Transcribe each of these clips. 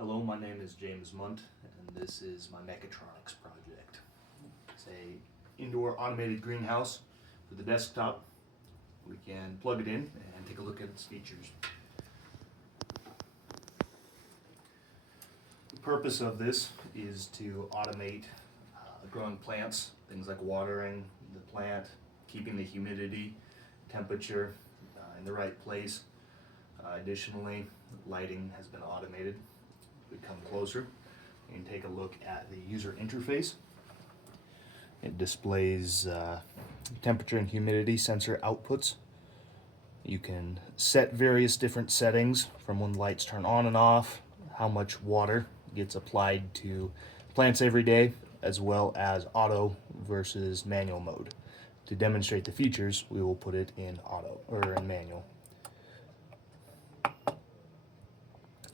Hello, my name is James Munt, and this is my mechatronics project. It's a indoor automated greenhouse for the desktop. We can plug it in and take a look at its features. The purpose of this is to automate growing plants, things like watering the plant, keeping the humidity, temperature in the right place. Additionally, lighting has been automated. We come closer and take a look at the user interface. It displays temperature and humidity sensor outputs. You can set various different settings from when lights turn on and off, how much water gets applied to plants every day, as well as auto versus manual mode. To demonstrate the features, we will put it in auto or in manual.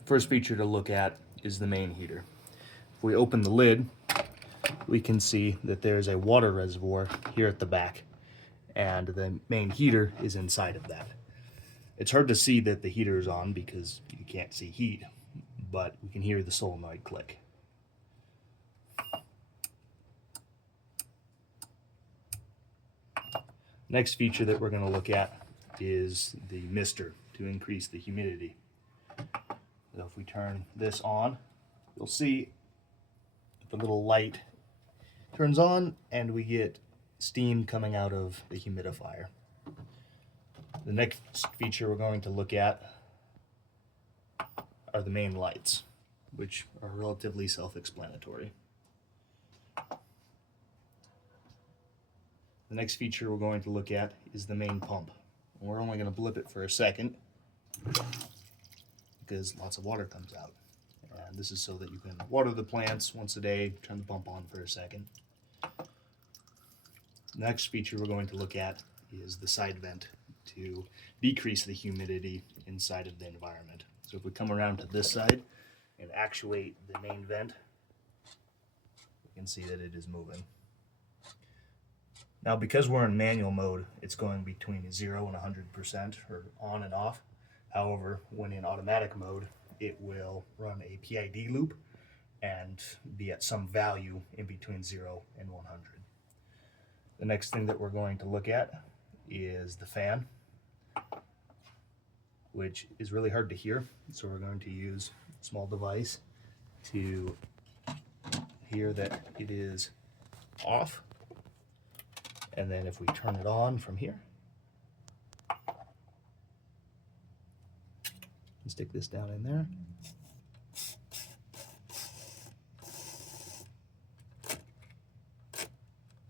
First feature to look at is the main heater. If we open the lid, we can see that there's a water reservoir here at the back, and the main heater is inside of that. It's hard to see that the heater is on because you can't see heat, but we can hear the solenoid click. Next feature that we're going to look at is the mister to increase the humidity. So if we turn this on, you'll see the little light turns on and we get steam coming out of the humidifier. The next feature we're going to look at are the main lights, which are relatively self-explanatory. The next feature we're going to look at is the main pump. And we're only going to blip it for a second because lots of water comes out. And this is so that you can water the plants once a day, turn the pump on for a second. The next feature we're going to look at is the side vent to decrease the humidity inside of the environment. So if we come around to this side and actuate the main vent, we can see that it is moving. Now, because we're in manual mode, it's going between 0 and 100%, or on and off. However, when in automatic mode, it will run a PID loop and be at some value in between 0 and 100. The next thing that we're going to look at is the fan, which is really hard to hear. So we're going to use a small device to hear that it is off. And then if we turn it on from here, and stick this down in there,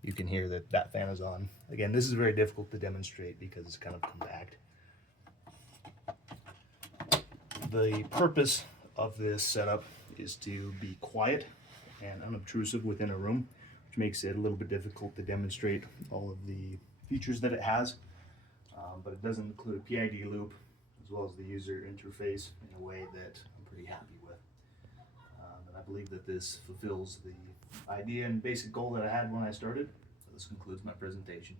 you can hear that that fan is on. Again, this is very difficult to demonstrate because it's kind of compact. The purpose of this setup is to be quiet and unobtrusive within a room, which makes it a little bit difficult to demonstrate all of the features that it has. But it does include a PID loop as well as the user interface in a way that I'm pretty happy with. And I believe that this fulfills the idea and basic goal that I had when I started. So this concludes my presentation.